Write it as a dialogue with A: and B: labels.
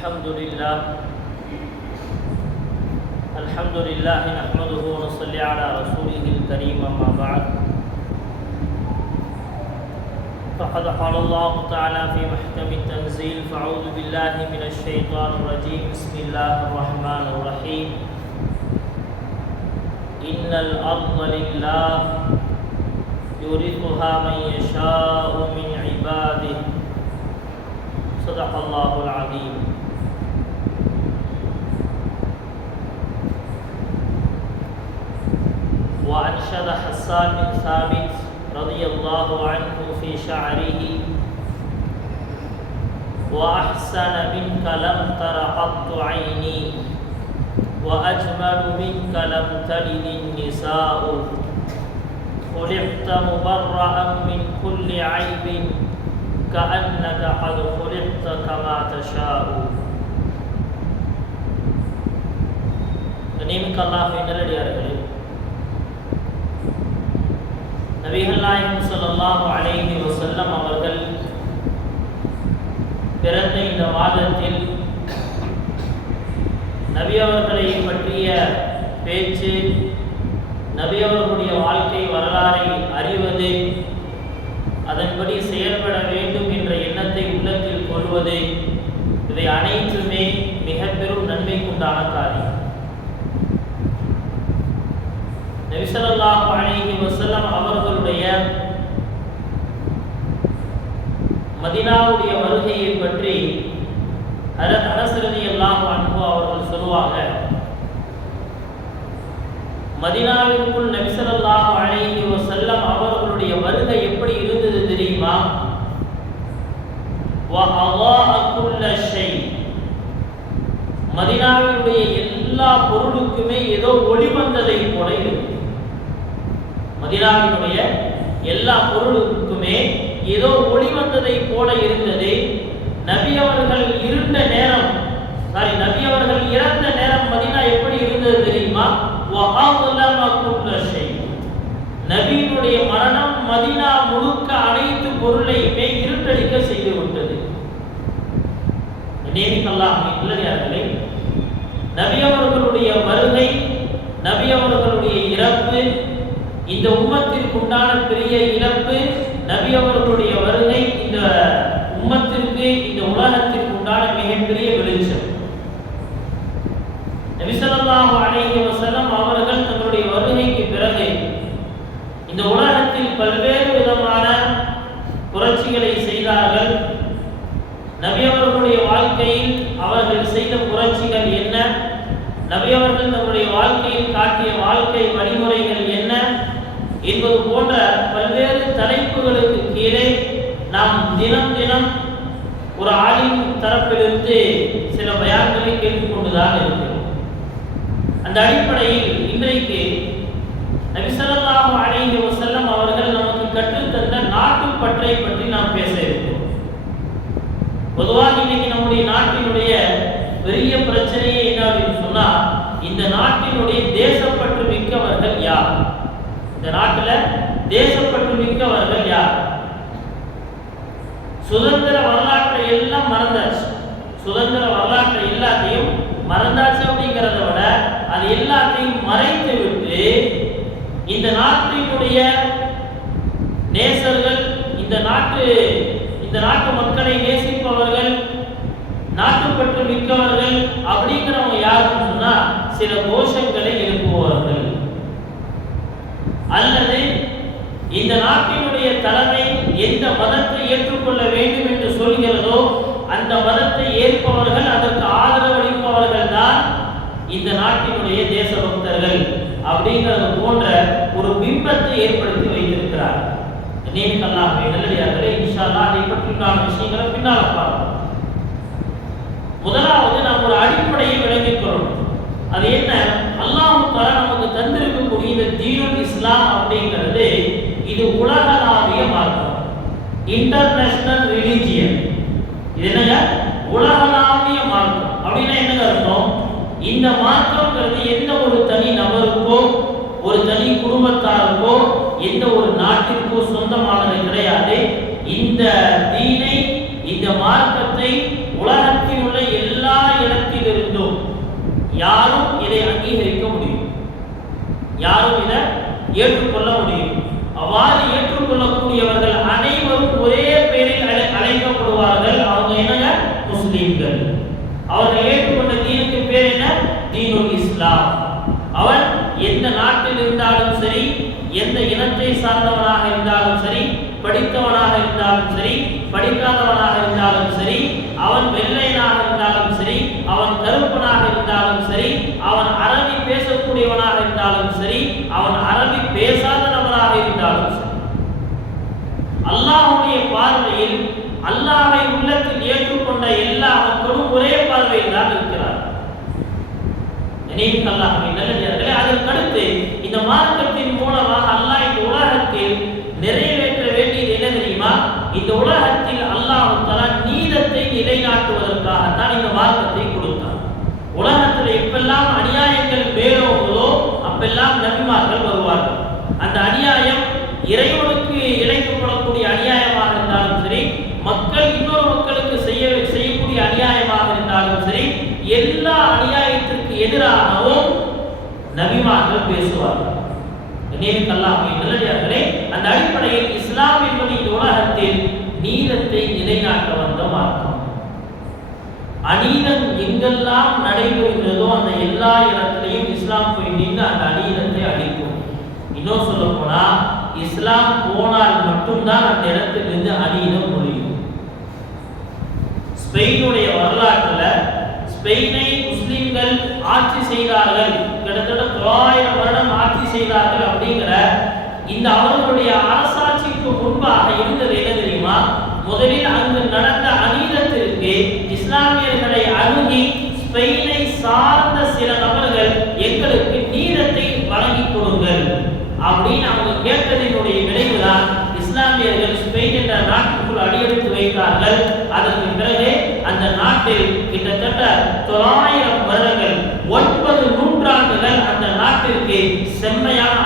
A: الحمد لله. الحمد لله نحمده ونصلي على رسوله الكريم أما بعد. فقد قال الله تعالى في محكم التنزيل فأعوذ بالله من الشيطان الرجيم. بسم الله الرحمن الرحيم. إن الأرض لله يورثها من يشاء من عباده. صدق الله العظيم. وأنشد حسان بن ثابت رضي الله عنه في شعره وأحسن منك لم تر قط عيني وأجمل منك لم تلد النساء خلقت مبرأ من كل عيب كأنك قد خلقت كما تشاء கண்ணியமிக்க அல்லாஹின் நல்லடியார்களே நபிகள் நாயகம் ஸல்லல்லாஹு அலைஹி வஸல்லம் அவர்கள் பிறந்த இந்த மாதத்தில் நபி அவர்களை பற்றிய பேச்சு நபி அவர்களுடைய வாழ்க்கை வரலாறை அறிவது அதன்படி செயல்பட வேண்டும் என்ற எண்ணத்தை உள்ளத்தில் கொள்வது இவை அனைத்துமே மிக பெரும் நன்மைக்குண்டான காரியம். நபிசல்லாஹு அலைஹி அவர் இருக்கக்கூடிய மதினாவுடைய வருகையை பற்றி அரசரதி எல்லாம் அன்பு அவர்கள் சொல்லுவாங்க. மதினாவிற்குள் நபிசல்லாஹ் அழகி செல்லம் அவர்களுடைய வருகை எப்படி இருந்தது தெரியுமா? மதினாவினுடைய எல்லா பொருளுக்குமே ஏதோ ஒளி வந்ததை போல இருக்கு. மதினாவினுடைய எல்லா பொருளுக்குமே ஏதோ ஒளி வந்ததை போல இருந்தது. நபி அவர்கள் இருந்த நேரம் சாரி நபி அவர்கள் இறந்த நேரம் மதினா எப்படி இருந்தது தெரியுமா? நபியினுடைய மரணம் மதினா முழுக்க அனைத்து பொருளையுமே இருட்டடிக்க செய்து விட்டது. இல்லையார்களே? நபி அவர்களுடைய வருகை நபி அவர்களுடைய இறப்பு இந்த உம்மத்திற்கு உண்டான பெரிய இழப்பு நபி அவர்களுடைய வருகை இந்த உம்மத்திற்கு இந்த உலகத்திற்கு உண்டான மிகப்பெரிய வெளிச்சம். நபிசல்லாஹு அலைஹி வஸல்லம் அவர்கள் தங்களுடைய வருகைக்கு பிறகு இந்த உலகத்தில் பல்வேறு விதமான புரட்சிகளை செய்தார்கள் நபி அவர்களுடைய வாழ்க்கையில் அவர்கள் செய்த புரட்சிகள் என்ன நபியவர்கள் நம்முடைய தங்களுடைய வாழ்க்கையில் காட்டிய வாழ்க்கை வழிமுறைகள் என்ன என்பது போன்ற பல்வேறு தலைப்புகளுக்கு கீழே நாம் தினம் தினம் ஒரு ஆளின் தரப்பிலிருந்து சில பயான்களை கேட்டுக்கொண்டுதான் இருக்கிறோம். அந்த அடிப்படையில் இன்றைக்கு நபிசல்லாஹு அலைஹி செல்லம் அவர்கள் நமக்கு கற்றுத்தந்த நாட்டுப்பற்றை பற்றி நாம் பேச இருக்கிறோம். பொதுவாக இன்னைக்கு நம்முடைய நாட்டினுடைய பெரிய பிரச்சனையே என்ன அப்படின்னு சொன்னா இந்த நாட்டினுடைய தேசப்பற்று மிக்கவர்கள் யார் இந்த நாட்டுல தேசப்பற்று மிக்கவர்கள் யார்? சுதந்திர வரலாற்றை எல்லாம் மறந்தாச்சு. சுதந்திர வரலாற்றை எல்லாத்தையும் மறந்தாச்சு அப்படிங்கிறத விட அது எல்லாத்தையும் மறைத்து விட்டு இந்த நாட்டினுடைய நேசர்கள் இந்த நாட்டு இந்த நாட்டு மக்களை நேசிப்பவர்கள் நாட்டுப்பற்று மிக்கவர்கள் அப்படிங்கிறவங்க யாருன்னு சொன்னா சில கோஷங்களை எழுப்புவார்கள் அல்லது இந்த நாட்டினுடைய தலைமை எந்த மதத்தை ஏற்றுக்கொள்ள வேண்டும் என்று சொல்கிறதோ அந்த மதத்தை ஏற்பவர்கள் அதற்கு ஆதரவு அளிப்பவர்கள் தான் இந்த நாட்டினுடைய தேசபக்தர்கள் அப்படிங்கிறது போன்ற ஒரு பிம்பத்தை ஏற்படுத்தி வைத்திருக்கிறார் நேமிக்கல்லாமே நல்லடியார்களே இன்ஷால்லா அதை பற்றியான விஷயங்களை பின்னால் பார்ப்போம். முதலாவது நாம் ஒரு அடிப்படையை விளங்கிக் கொள்ளணும். அது என்ன அல்லாஹு தலா நமக்கு தந்திருக்கக்கூடிய இந்த தீனுல் இஸ்லாம் அப்படிங்கிறது இது உலகளாவிய மார்க்கம். இன்டர்நேஷனல் ரிலிஜியன் இது என்னங்க? உலகளாவிய மார்க்கம். அப்படின்னா என்னங்க அர்த்தம்? இந்த மார்க்கம்ங்கிறது எந்த ஒரு தனி நபருக்கோ ஒரு தனி குடும்பத்தாருக்கோ எந்த ஒரு நாட்டிற்கோ சொந்தமானது கிடையாது. இந்த தீனை இந்த மார்க்கத்தை உலகத்தில் உள்ள எல்லா யாரும் இதை அங்கீகரிக்க முடியும் யாரும் இதை ஏற்றுக்கொள்ள முடியும். அவ்வாறு ஏற்றுக்கொள்ளக்கூடியவர்கள் அனைவரும் ஒரே பெயரில் அழைக்கப்படுவார்கள். அவங்க என்னங்க? முஸ்லீம்கள். அவர்கள் ஏற்றுக்கொண்ட தீனுக்கு பேர் என்ன? தீனுல் இஸ்லாம். அவன் எந்த நாட்டில் இருந்தாலும் சரி எந்த இனத்தை சார்ந்தவனாக இருந்தாலும் சரி படித்தவனாக இருந்தாலும் சரி படிக்காதவனாக இருந்தாலும் சரி அவன் வெள்ளையனாக இருந்தாலும் சரி அவன் கருப்பனாக இருந்தாலும் சரி அவன் அரபி அவன் அரபி பேசாத நபராக இருந்தாலும் அல்லாஹுடைய பார்வையில் அல்லாஹை உள்ளத்தில் ஏற்றுக்கொண்ட எல்லா மக்களும் ஒரே பார்வையில் தான் இருக்கிறார் நினைவு அல்லாஹ்வை நல்லடியார்களே அதற்கடுத்து இந்த மார்க்கத்தின் மூலமாக அல்லாஹ் இந்த உலகத்தில் நிறைவேற்ற வேண்டியது என்ன தெரியுமா? இந்த உலகத்தில் அல்லாஹ் தலா நீதத்தை நிலைநாட்டுவதற்காகத்தான் இந்த மார்க்கத்தை தான் நபிமார்கள் வருவார்கள். அந்த அநியாயம் இறைவனுக்கு இழைக்கப்படக்கூடிய அநியாயமாக இருந்தாலும் சரி மக்கள் இன்னொரு மக்களுக்கு செய்ய செய்யக்கூடிய அநியாயமாக இருந்தாலும் சரி எல்லா அநியாயத்திற்கு எதிராகவும் நபிமார்கள் பேசுவார்கள். நினைவுக்கு அல்லாஹ்வின் அந்த அடிப்படையில் இஸ்லாம் என்பது இந்த உலகத்தில் நீளத்தை நிலைநாட்ட வந்த மார்க்கம். அநீதம் எங்கெல்லாம் நடைபெறுகிறதோ அந்த எல்லா இடத்திலையும் இஸ்லாம் போய் நின்று அந்த அநீதத்தை அழிக்கும். இன்னும் சொல்ல போனா இஸ்லாம் போனால் மட்டும்தான் அந்த இடத்திலிருந்து அநீதம் முடியும் ஸ்பெயினுடைய வரலாற்றுல ஸ்பெயினை முஸ்லிம்கள் ஆட்சி செய்தார்கள். கிட்டத்தட்ட தொள்ளாயிரம் வருடம் ஆட்சி செய்தார்கள் அப்படிங்கிற இந்த அவர்களுடைய அரசாட்சிக்கு முன்பாக இருந்தது என்ன தெரியுமா? முதலில் அங்கு நடந்த அநீதத்திற்கு இஸ்லாமிய இஸ்லாமியர்கள் ஸ்பெயின் என்ற நாட்டுக்குள் அடியெடுத்து வைத்தார்கள். அதற்கு பிறகு அந்த நாட்டில் கிட்டத்தட்ட தொள்ளாயிரம் வருடங்கள் ஒன்பது நூற்றாண்டுகள் அந்த நாட்டிற்கு செம்மையான